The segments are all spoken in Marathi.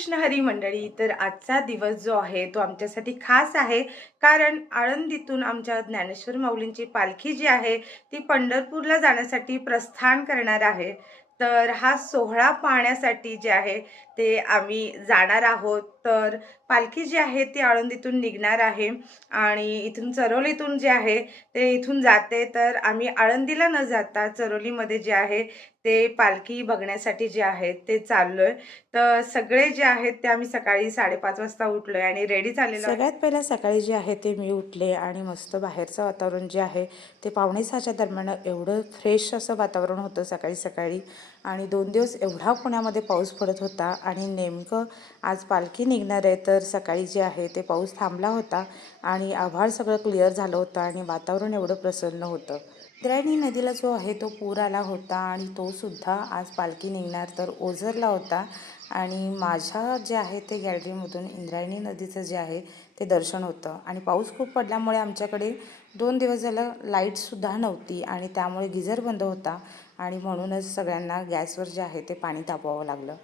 कृष्ण हरी मंडळी. तर आजचा दिवस जो आहे तो आमच्यासाठी खास आहे. कारण आळंदीतून आमच्या ज्ञानेश्वर माऊलींची पालखी जी आहे ती पंढरपूरला जाण्यासाठी प्रस्थान करणार आहे. तर हा सोहळा पाहण्यासाठी जे आहे ते आम्ही जाणार आहोत. तर पालखी जी आहे ती आळंदीतून निघणार आहे आणि इथून चरोलीतून जे आहे ते इथून जाते. तर आम्ही आळंदीला न जाता चरोलीमध्ये जे आहे ते पालखी बघण्यासाठी जे आहे ते चाललोय. तर सगळे जे आहेत ते आम्ही सकाळी 5:30 वाजता उठलोय आणि रेडी झालेलो आहे. सगळ्यात पहिला सकाळी जे आहे ते मी उठले आणि मस्त बाहेरचं वातावरण जे आहे ते 5:45च्या दरम्यान एवढं फ्रेश असं वातावरण होतं सकाळी सकाळी. आणि 2 दिवस एवढा पुण्यामध्ये पाऊस पडत होता आणि नेमकं आज पालखी निघणार आहे. तर सकाळी जे आहे ते पाऊस थांबला होता आणि आभाळ सगळं क्लिअर झालं होतं आणि वातावरण एवढं प्रसन्न होतं. इंद्रायणी नदीला जो आहे तो पूर आला होता आणि तो सुद्धा आज पालखी निघणार तर ओझरला होता. आणि माझ्या जे आहे ते गॅलरीमधून इंद्रायणी नदीचं जे आहे ते दर्शन होतं. आणि पाऊस खूप पडल्यामुळे आमच्याकडे 2 दिवस झालं लाईटसुद्धा नव्हती आणि त्यामुळे गिझर बंद होता आणि म्हणूनच सगळ्यांना गॅसवर जे आहे ते पाणी तापवावं लागलं.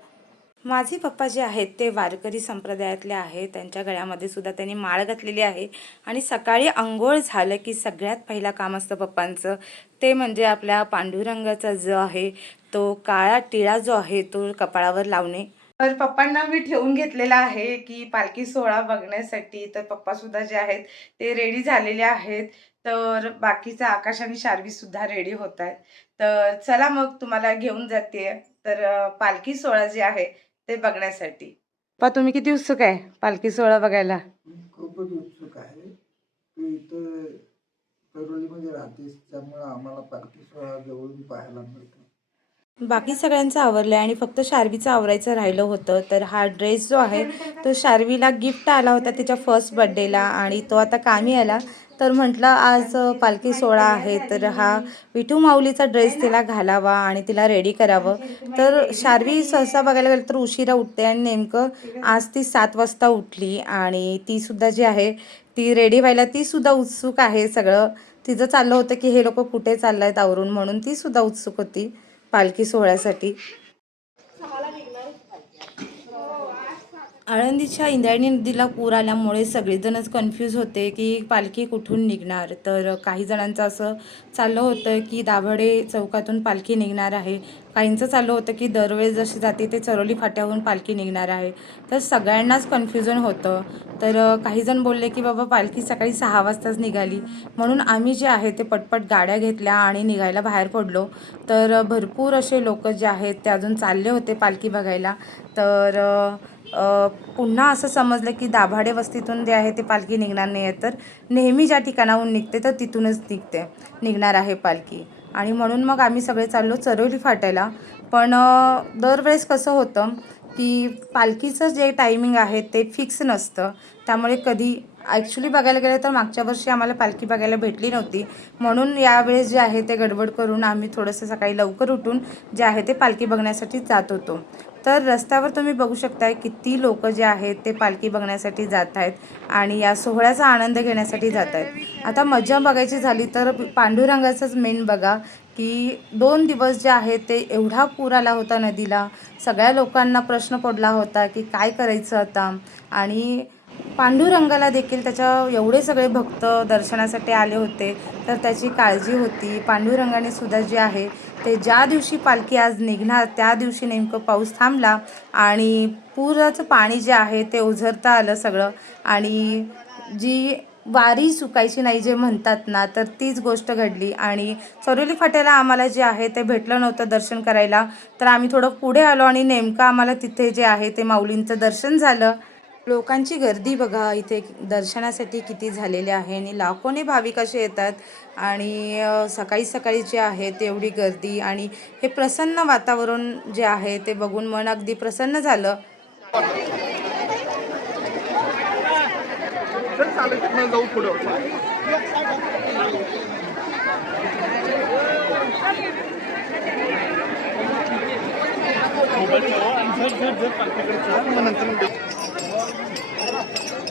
माझे पप्पा जे आहेत ते वारकरी संप्रदायातले आहेत. त्यांच्या गळ्यामध्ये सुद्धा त्यांनी माळ घातलेली आहे आणि सकाळी अंघोळ झालं की सगळ्यात पहिला काम असतं पप्पांचं ते म्हणजे आपल्या पांडुरंगाचा जो आहे तो काळा टिळा जो आहे तो कपाळावर लावणे. तर पप्पांना मी ठेवून घेतलेला आहे की पालखी सोहळा बघण्यासाठी. तर पप्पा सुद्धा जे आहेत ते रेडी झालेले आहेत. तर बाकीचा आकाश आणि शार्वी सुद्धा रेडी होत आहेत. तर चला मग तुम्हाला घेऊन जाते. तर पालखी सोहळा जे आहे ते बघण्यासाठी. पप्पा तुम्ही किती उत्सुक आहे पालखी सोहळा बघायला? खूपच उत्सुक आहे. तू इथं तरोलीमध्ये राहतेस त्यामुळे आम्हाला पालखी सोहळा जवळून पाहायला मिळतो. बाकी सगळ्यांचं आवरलंय आणि फक्त शार्वीचं आवरायचं राहिलं होतं. तर हा ड्रेस जो आहे तो शार्वीला गिफ्ट आला होता तिच्या फर्स्ट बर्थडेला आणि तो आता कामी आला. तर म्हटलं आज पालखी सोहळा आहे तर हा विठू माऊलीचा ड्रेस तिला घालावा आणि तिला रेडी करावं. तर शार्वी सहसा बघायला गेलं तर उशिरा उठते आणि नेमकं आज ती 7 वाजता उठली आणि तीसुद्धा जी आहे ती रेडी व्हायला तीसुद्धा उत्सुक आहे. सगळं तिचं चाललं होतं की हे लोक कुठे चाललं आहेत आवरून, म्हणून तीसुद्धा उत्सुक होती पालखी सोहळ्यासाठी. आळंदीच्या इंद्रायणी नदीला पूर आल्यामुळे सगळेजणच कन्फ्यूज होते की पालखी कुठून निघणार. तर काही जणांचं असं चाललं होतं की दाभाडे चौकातून पालखी निघणार आहे. काहींचं चाललं होतं की दरवेळेस जशी जाते ते चरोली फाट्याहून पालखी निघणार आहे. तर सगळ्यांनाच कन्फ्युजन होतं. तर काहीजण बोलले की बाबा पालखी सकाळी 6 वाजताच निघाली. म्हणून आम्ही जे आहे ते पटपट गाड्या घेतल्या आणि निघायला बाहेर पडलो. तर भरपूर असे लोक जे आहेत ते अजून चालले होते पालखी बघायला. तर पुन्हा असं समजलं की दाभाडे वस्तीतून जे आहे ते पालखी निघणार नाही आहे, तर नेहमी ज्या ठिकाणाहून निघते तर तिथूनच निघणार आहे पालखी. आणि म्हणून मग आम्ही सगळे चाललो चरोली फाट्याला. पण दरवेळेस कसं होतं की पालखीचं जे टायमिंग आहे ते फिक्स नसतं. त्यामुळे कधी ॲक्च्युली बघायला गेलं तर मागच्या वर्षी आम्हाला पालखी बघायला भेटली नव्हती. म्हणून यावेळेस जे आहे ते गडबड करून आम्ही थोडंसं सकाळी लवकर उठून जे आहे ते पालखी बघण्यासाठी जात होतो. तर रस्त्यावर तुम्ही बघू शकताय किती लोक जे आहेत ते पालखी बघण्यासाठी जात आहेत आणि या सोहळ्याचा आनंद घेण्यासाठी जात आहेत. आता मजा बघायची झाली तर पांडुरंगाचंच मेन बघा की 2 दिवस जे आहेत ते एवढा पूर आला होता नदीला. सगळ्या लोकांना प्रश्न पडला होता की काय करायचं आता. आणि पांडुरंगाला देखील त्याच्या एवढे सगळे भक्त दर्शनासाठी आले होते तर त्याची काळजी होती. पांडुरंगाने सुद्धा जे आहे ते ज्या दिवशी पालखी आज निघणार त्या दिवशी नेमकं पाऊस थांबला आणि पुराचं पाणी जे आहे ते ओझरता आलं सगळं. आणि जी वारी चुकायची नाही जे म्हणतात ना, तर तीच गोष्ट घडली. आणि चरोली फाट्याला आम्हाला जे आहे ते भेटलं नव्हतं दर्शन करायला. तर आम्ही थोडं पुढे आलो आणि नेमकं आम्हाला तिथे जे आहे ते माऊलींचं दर्शन झालं. लोकांची गर्दी बघा इथे दर्शनासाठी किती झालेली आहे आणि लाखोने भाविक असे येतात. आणि सकाळी सकाळी जे आहे तेवढी गर्दी आणि हे प्रसन्न वातावरण जे आहे ते बघून मन अगदी प्रसन्न झालं.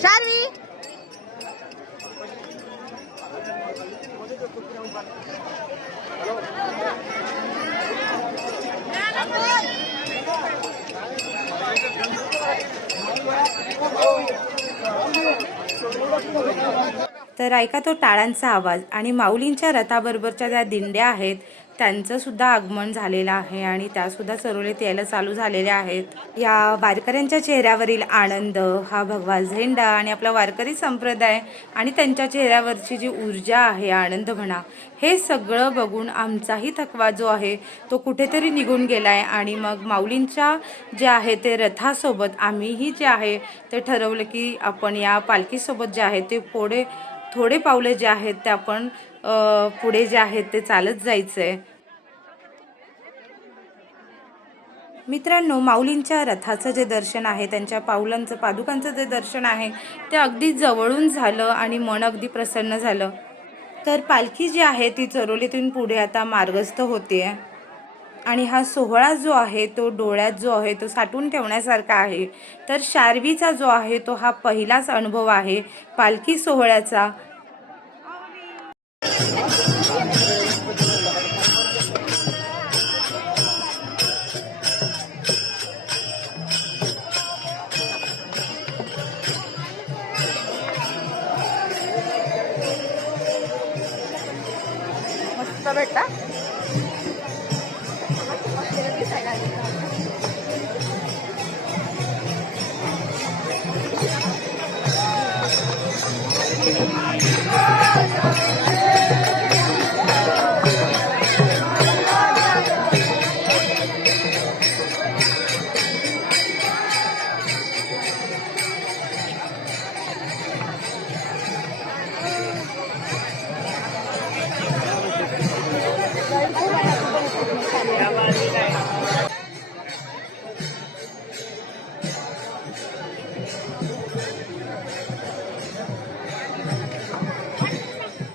शार्वी तर ऐका तो टाळांचा आवाज आणि माऊलींच्या रथाबरोबरच्या ज्या दिंड्या आहेत त्यांचं सुद्धा आगमन झालेलं आहे आणि त्यासुद्धा चरोलीत यायला चालू झालेल्या आहेत। या वारकऱ्यांच्या चेहऱ्यावरील आनंद, हा भगवा झेंडा आणि आपला वारकरी संप्रदाय आणि त्यांच्या चेहऱ्यावरची जी ऊर्जा आहे, आनंद म्हणा, हे सगळं बघून आमचाही थकवा जो आहे तो कुठेतरी निघून गेला आहे। आणि मग माऊलींच्या जे आहे ते रथासोबत आम्हीही जे आहे ते ठरवलं की आपण या पालखीसोबत जे आहे ते थोडे पावले जे आहेत ते आपण पुढे जे आहेत ते चालत जायचं आहे। मित्रांनो, माऊलींच्या रथाचं जे दर्शन आहे, त्यांच्या पादुकांचं जे दर्शन आहे ते अगदी जवळून झालं आणि मन अगदी प्रसन्न झालं। तर पालखी जी आहे ती चरोलीतून पुढे आता मार्गस्थ होते आणि हा सोहळा जो आहे तो डोळ्यात जो आहे तो साठवून ठेवण्यासारखा आहे। तर शार्वीचा जो आहे तो हा पहिलाच अनुभव आहे पालखी सोहळ्याचा। मस्त भेटला।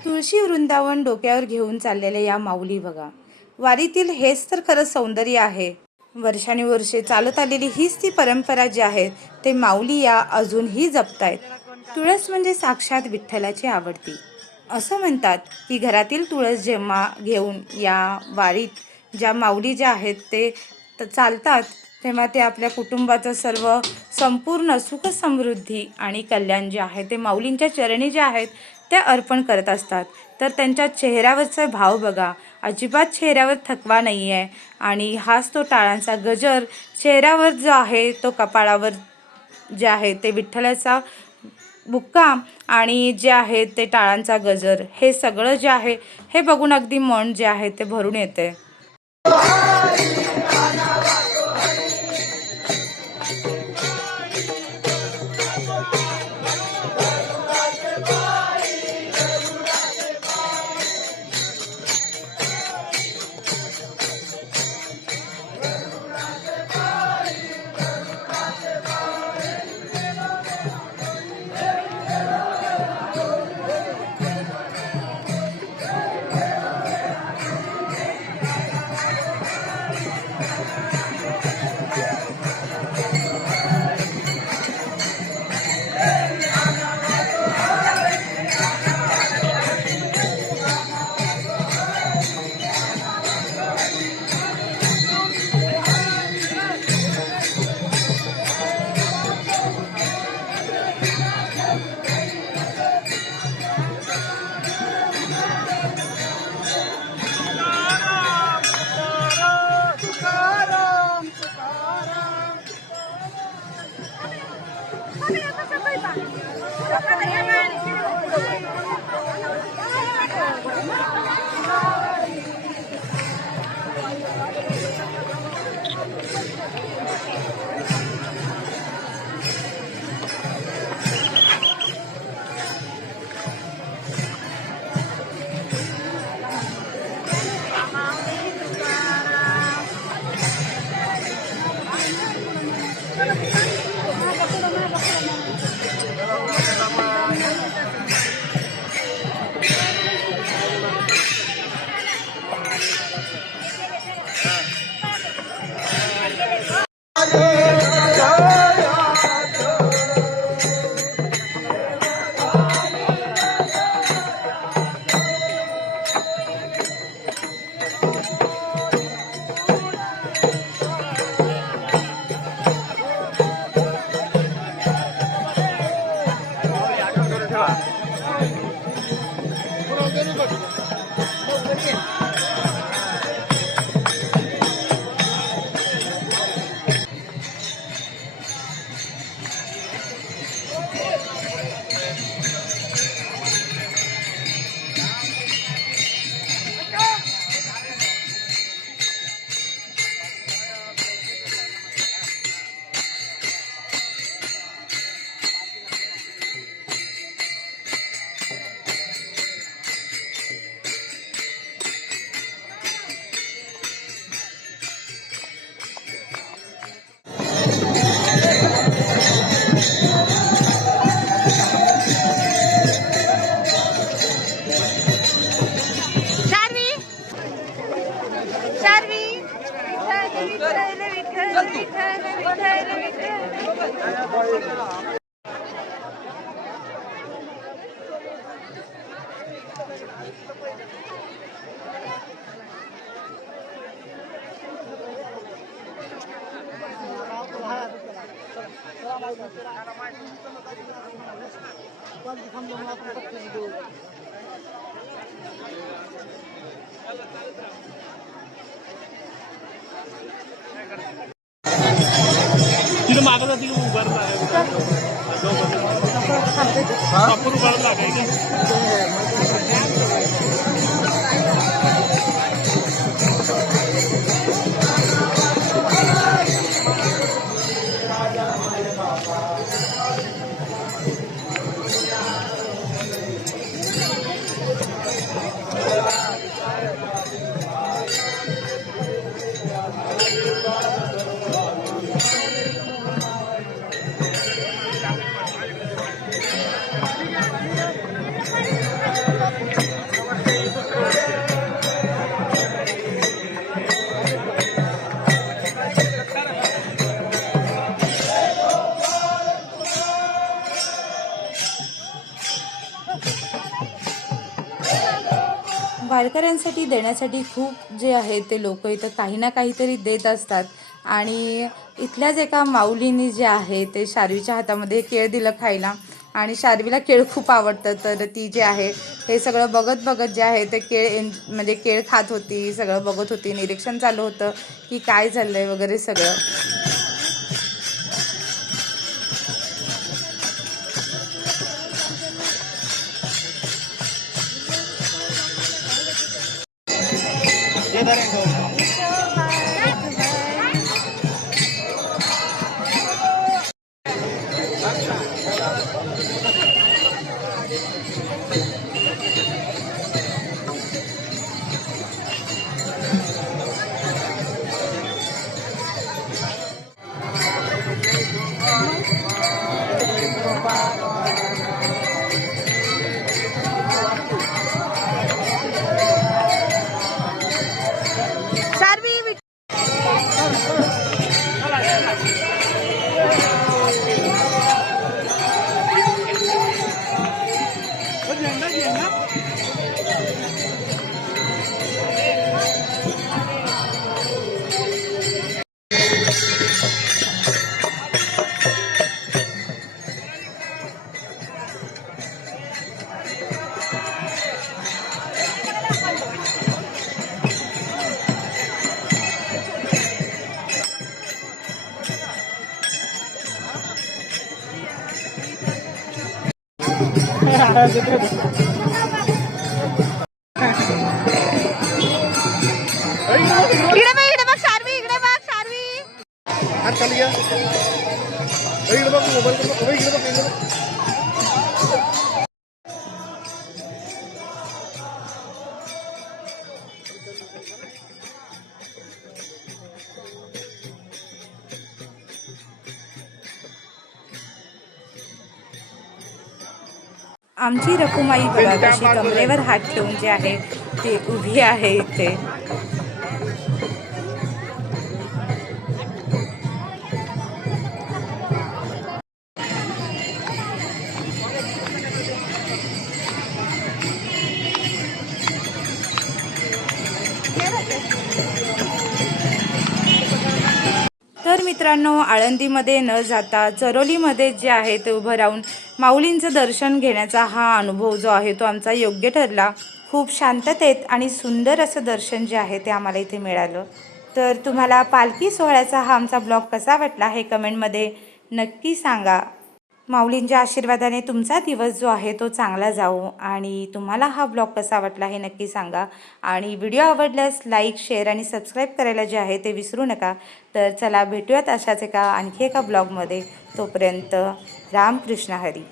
तुळशी वृंदावन डोक्यावर घेऊन चाललेल्या या माऊली बघा, वारीतील हेच तर खरं सौंदर्य आहे। वर्षानुवर्षे चालत आलेली हीच ती परंपरा जी आहे ते माऊली या अजूनही जपतायत। तुळस म्हणजे साक्षात विठ्ठलाची आवडती। असं म्हणतात की घरातील तुळस जेव्हा घेऊन या वारीत ज्या माऊली ज्या आहेत ते चालतात तेव्हा ते आपल्या कुटुंबाचं संपूर्ण सुख समृद्धी आणि कल्याण जे आहे ते माऊलींच्या चरणी जे आहेत ते अर्पण करत असतात। तर त्यांच्या चेहऱ्यावरचा भाव बघा, अजिबात चेहऱ्यावर थकवा नाही आहे आणि हाच तो टाळांचा गजर चेहऱ्यावर जो आहे तो कपाळावर जे आहे ते विठ्ठलाचा बुक्का आणि जे आहे ते टाळांचा गजर, हे सगळं जे आहे हे बघून अगदी मन जे आहे ते भरून येते। तिथं मागं जाती उभारला आपण उभारला वारकऱ्यांसाठी देण्यासाठी खूप जे आहे ते लोक इथं काही ना काहीतरी देत असतात. आणि इथल्याच एका माऊलींनी जे आहे ते शार्वीच्या हातामध्ये केळ दिलं खायला. आणि शार्वीला केळ खूप आवडतं, तर ती जे आहे हे सगळं बघत बघत जे आहे ते म्हणजे केळ खात होती, सगळं बघत होती, निरीक्षण चालू होतं की काय चाललंय वगैरे सगळं. इकडे बघ शार्वी, इकडे बघ शार्वी. हात खाली घ्या. इकडे बघ मोबाईल, इकडे बघ. आमची रखुमाई बघा कशी कमरेवर हात ठेवून जे आहे ती उभी आहे इथे. तर मित्रांनो, आळंदीमध्ये न जाता चरोलीमध्ये जे आहे ते उभं राहून माऊलींचं दर्शन घेण्याचा हा अनुभव जो आहे तो आमचा योग्य ठरला. खूप शांततेत आणि सुंदर असं दर्शन जे आहे ते आम्हाला इथे मिळालं. तर तुम्हाला पालखी सोहळ्याचा हा आमचा ब्लॉग कसा वाटला हे कमेंटमध्ये नक्की सांगा. माऊलींच्या आशीर्वादाने तुमचा दिवस जो आहे तो चांगला जाओ. आणि तुम्हाला हा ब्लॉग कसा वाटला हे नक्की सांगा. आणि व्हिडिओ आवडल्यास लाईक, शेअर आणि सबस्क्राईब करायला जे आहे ते विसरू नका. तर चला भेटूयात अशाच आणखी एका ब्लॉगमध्ये. तोपर्यंत रामकृष्ण हरी.